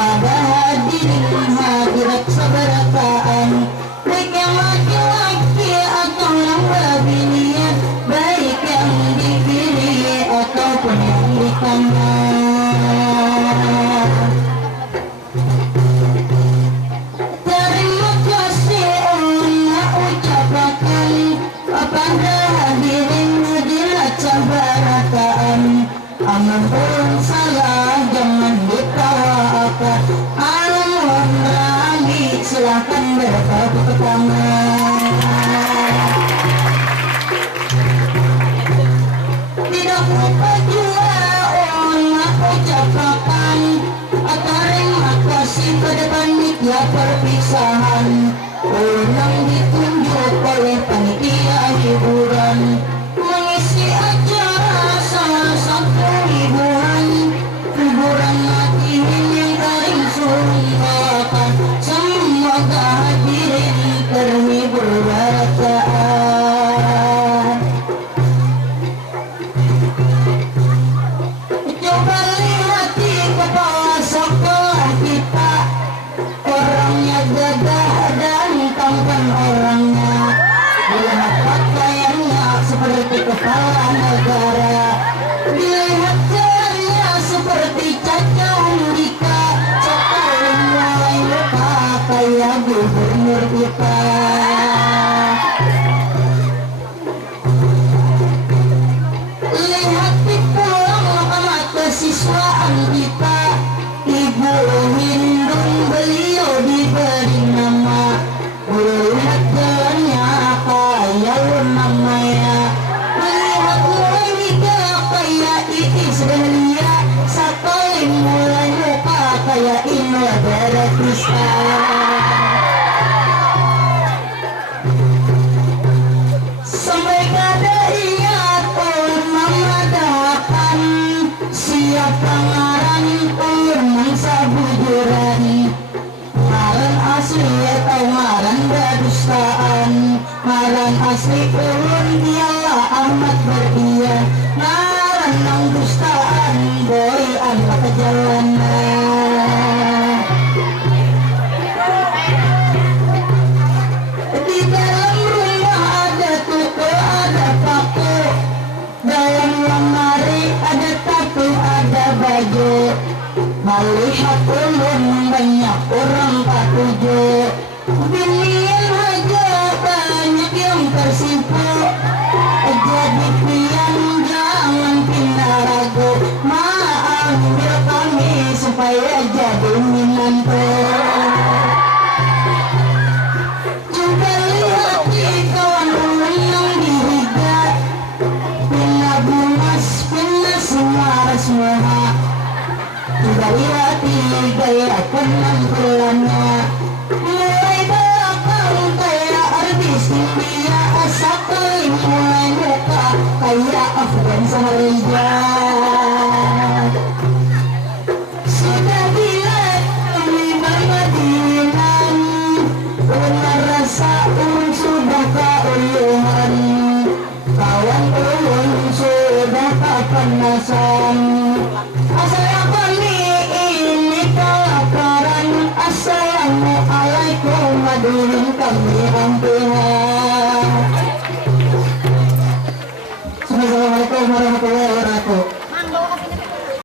kepada hadirin hadirat seberataan, baik yang laki-laki atau yang berbinian, baik yang dipilih ataupun yang di kamar. Terima kasih ulama ucapkan kepada hadirin hadirat seberataan, aman pun salah jangan ditawakan, alamun rami silahkan bertepuk tangan. Tidak lupa juga ulama ucapkan terima kasih pada panitia perpisahan, ulang ditunjuk oleh panitia hiburan mengisi acara salah satu hiburan hadirin yang paling sungguhan. Semoga hadirin terhibur barakaan. Coba lihat di kepala sekolah kita, orangnya gagah dan tampan orangnya, lihat pakaiannya seperti kepala negara, dilihat jalannya seperti Caca Andika, sekali mulai lupa kayak gubernur kita. Lihat di pulang amat kesiswaan kita, Ibu Hindun beliau diberi nama, lihat jalannya kayak Luna Maya, melihat mulai hingga kayak Iis Dahlia, sekali mulai lupa kayak Inul Daratista. Sampai kada ingat ulama dahakan, siapa ngaran ulun sabujuran, ngaran asli atau ngaran dadustaan, ngaran asli ulun ialah Ahmad Berdian, ngaran nang dustaan boy anak jalanan. Di dalam rumah ada toko, ada paku, dalam lemari ada tato, ada baju, melihat ulun banyak orang patuju, binian aja banyak yang tersipu, jadi pian jangan pindah ragu, ambil kami supaya jadi minantu. Juga lihat di kawan ulun yang dihigat, pindah bungas, pindah semua. Juga lihat di gaya penampilannya, mulai belakang kayak artis India, sekali mulai muka kayak Afgan Sahrijan. Sudah dilihat kami Madinah, benar rasa ulun sudah keuluhan, kawan ulun sudah kepanasan. Assalamualaikum hadirin kami rampihan. Assalamualaikum warahmatullahi